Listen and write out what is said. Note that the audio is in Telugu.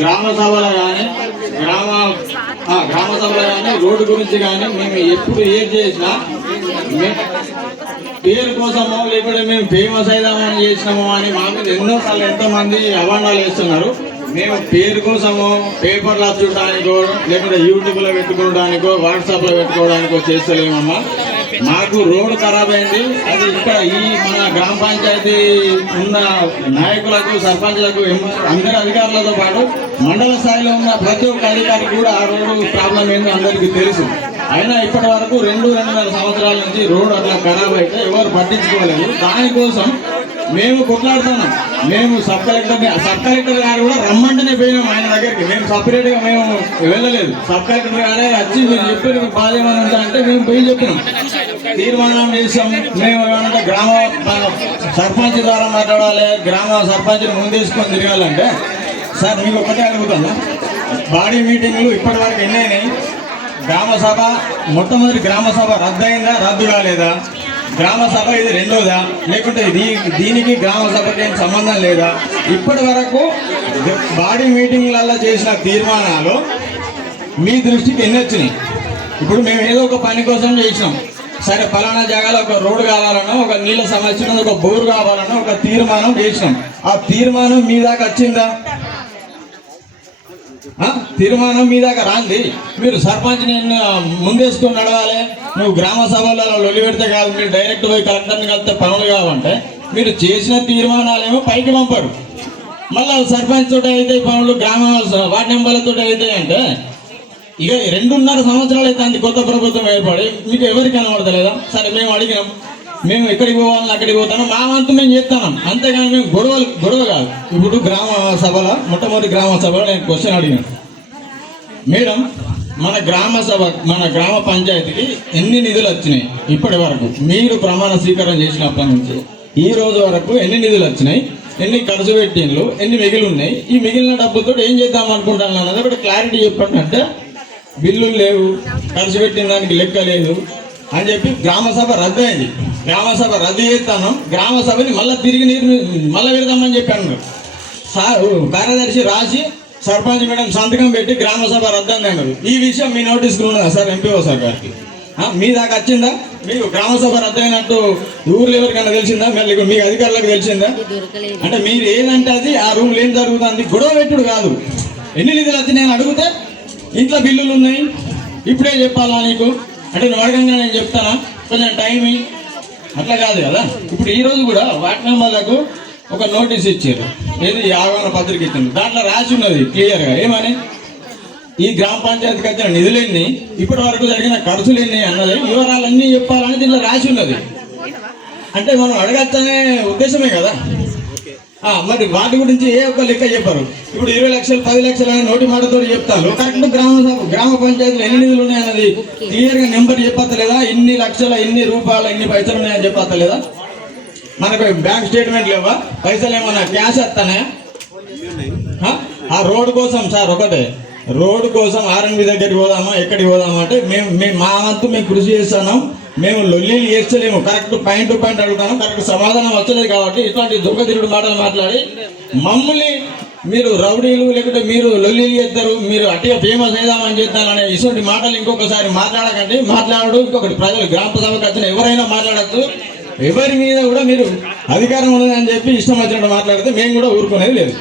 గ్రామ సభలో కానీ గ్రామ సభలో కానీ రోడ్డు గురించి కానీ మేము ఎప్పుడు ఏం చేసినా పేరు కోసమో లేకపోతే మేము ఫేమస్ అయిదామని చేసినామో అని మా మీద ఎన్నోసార్లు ఎంతోమంది అవాండాలు వేస్తున్నారు. మేము పేరు కోసమో పేపర్లు చూడడానికో లేకపోతే యూట్యూబ్లో పెట్టుకోవడానికో వాట్సాప్లో పెట్టుకోవడానికో చేస్తలేమమ్మా. మాకు రోడ్డు ఖరాబ్ అయింది. అది ఇక్కడ ఈ మన గ్రామ పంచాయతీ ఉన్న నాయకులకు సర్పంచ్లకు అందరి అధికారులతో పాటు మండల స్థాయిలో ఉన్న ప్రతి ఒక్క అధికారికి కూడా ఆ రోడ్డు ప్రాబ్లం ఏందో అందరికీ తెలుసు. అయినా ఇప్పటి వరకు 2-2.5 సంవత్సరాల నుంచి రోడ్డు అట్లా ఖరాబ్ అయితే ఎవరు పట్టించుకోలేదు. దానికోసం మేము కొట్లాడుతున్నాం. మేము సబ్ కలెక్టర్ గారు కూడా రమ్మంటేనే పోయినాం ఆయన దగ్గరికి. మేము సపరేట్గా మేము వెళ్ళలేదు. సబ్ కలెక్టర్ గారే వచ్చి మీరు చెప్పారు మీకు బాధ ఏమైనా ఉందా అంటే మేము పోయి చెప్పినాం, తీర్మానం చేసాం. మేము ఏమన్నా గ్రామ సర్పంచ్ ద్వారా మాట్లాడాలి, గ్రామ సర్పంచ్ని ముందేసుకొని తిరగాలంటే సార్ మీకు ఒకటే అడుగుతాను, బాడీ మీటింగ్లు ఇప్పటి వరకు ఎన్నైనాయి? గ్రామ సభ మొట్టమొదటి గ్రామ సభ రద్దయిందా, రద్దు కాలేదా? గ్రామ సభ ఇది రెండోదా, లేకుంటే దీనికి గ్రామ సభకి ఏం సంబంధం లేదా? ఇప్పటి వరకు బాడీ మీటింగ్లలో చేసిన తీర్మానాలు మీ దృష్టికి ఎన్ని వచ్చినాయి? ఇప్పుడు మేము ఏదో ఒక పని కోసం చేసినాం, సరే ఫలానా జాగాలో ఒక రోడ్డు కావాలనో, ఒక నీళ్ళ సమస్య, ఒక బోరు కావాలనో ఒక తీర్మానం చేసినాం. ఆ తీర్మానం మీ దాకా వచ్చిందా? తీర్మానం మీ దాకా రాంది. మీరు సర్పంచ్ని ముందేసుకొని నడవాలి, నువ్వు గ్రామ సభలలో లొల్లి పెడితే కాదు, మీరు డైరెక్ట్ పోయి కలెక్టర్ని కలిస్తే పనులు కావంటే మీరు చేసిన తీర్మానాలేమో పైకి పంపరు. మళ్ళీ సర్పంచ్ తోటి అయితే పనులు, గ్రామ వార్డు మెంబర్లతో అయితే అంటే ఇక 2.5 సంవత్సరాలు అయితే అంత కొత్త ప్రభుత్వం ఏర్పడి మీకు ఎవరికి కనబడతలేదా? సరే మేము అడిగినాం, మేము ఎక్కడికి పోవాలని అక్కడికి పోతాను, మా వంతు మేము చేస్తాం, అంతేగాని మేము గొడవ కాదు. ఇప్పుడు గ్రామ సభలో మొట్టమొదటి గ్రామ సభలో నేను క్వశ్చన్ అడిగాను, మేడం మన గ్రామ పంచాయతీకి ఎన్ని నిధులు వచ్చినాయి ఇప్పటి వరకు? మీరు ప్రమాణ స్వీకారం చేసినప్పటి నుంచి ఈ రోజు వరకు ఎన్ని నిధులు వచ్చినాయి, ఎన్ని ఖర్చు పెట్టిండ్లు, ఎన్ని మిగిలి ఉన్నాయి, ఈ మిగిలిన డబ్బులతో ఏం చేద్దాం అనుకుంటాను అన్నది ఒకటి క్లారిటీ చెప్పండి. అంటే బిల్లులు లేవు, ఖర్చు పెట్టిన దానికి లెక్క లేదు అని చెప్పి గ్రామ సభ రద్దు అయింది. గ్రామ సభ రద్దు చేస్తాను, గ్రామ సభని మళ్ళీ పెడదామని చెప్పాను. కార్యదర్శి రాసి సర్పంచ్ మేడం సంతకం పెట్టి గ్రామ సభ రద్దు అన్నారు. ఈ విషయం మీ నోటీస్కి ఉన్నదా సార్ ఎంపీఓ సార్ గారికి? మీ దాకా వచ్చిందా? మీకు గ్రామ సభ రద్దు అయినట్టు ఊర్లో ఎవరికైనా తెలిసిందా? మళ్ళీ మీకు అధికారులకు తెలిసిందా? అంటే మీరు ఏదంటే అది ఆ రూమ్లో ఏం జరుగుతుంది, గొడవ పెట్టుడు కాదు. ఎన్ని నిధులు వచ్చి నేను అడిగితే ఇంట్లో బిల్లులు ఉన్నాయి, ఇప్పుడే చెప్పాలా నీకు అంటే నువ్వు అడగంగా నేను చెప్తానా, కొంచెం టైం అట్లా కాదు కదా. ఇప్పుడు ఈ రోజు కూడా వార్డు మెంబర్లకు ఒక నోటీస్ ఇచ్చారు, ఏది ఆహ్వాన పత్రిక ఇచ్చింది. దాంట్లో రాసి ఉన్నది క్లియర్గా ఏమని, ఈ గ్రామ పంచాయతీకి వచ్చిన నిధులు ఎన్ని, ఇప్పటి వరకు జరిగిన ఖర్చులు ఎన్ని అన్నది వివరాలన్నీ చెప్పాలని దీంట్లో రాసి ఉన్నది. అంటే మనం అడగచ్చనే ఉద్దేశమే కదా. మరి వాటి గురించి ఏ ఒక్క లెక్క చెప్పారు. ఇప్పుడు 20 లక్షలు 10 లక్షలు అని నోటి మాటతో చెప్తారు. కరెక్ట్ గ్రామ పంచాయతీలు ఎన్ని నిధులు ఉన్నాయన్నది క్లియర్గా నెంబర్ చెప్పలేదా? ఇన్ని లక్షల, ఇన్ని రూపాయలు, ఇన్ని పైసలు ఉన్నాయని చెప్పలేదా? మనకు బ్యాంక్ స్టేట్మెంట్ లేవా? పైసలు ఏమన్నా క్యాష్ వస్తానే? ఆ రోడ్డు కోసం సార్ ఒకటే, రోడ్డు కోసం ఆర్ఎన్బి దగ్గరికి పోదామా, ఎక్కడికి పోదామా అంటే మేము మా వంతు మేము కృషి చేస్తున్నాం. మేము లొల్లీలు చేస్తలేము, కరెక్ట్ పాయింట్ టు పాయింట్ అడుగుతాను, కరెక్ట్ సమాధానం వచ్చలేదు. కాబట్టి ఇట్లాంటి దుర్గతిరుడు మాటలు మాట్లాడి మమ్మల్ని మీరు రౌడీలు లేకుంటే మీరు లొల్లీలు చేస్తారు, మీరు అట్టిగా ఫేమస్ అయిదామని చేస్తారనే ఇటువంటి మాటలు ఇంకొకసారి మాట్లాడకండి. మాట్లాడు ఇంకొకటి ప్రజలు గ్రామ సభకు వచ్చిన ఎవరైనా మాట్లాడచ్చు. ఎవరి మీద కూడా మీరు అధికారం ఉన్నదని చెప్పి ఇష్టం వచ్చినట్టు మాట్లాడితే మేము కూడా ఊరుకునేది లేదు.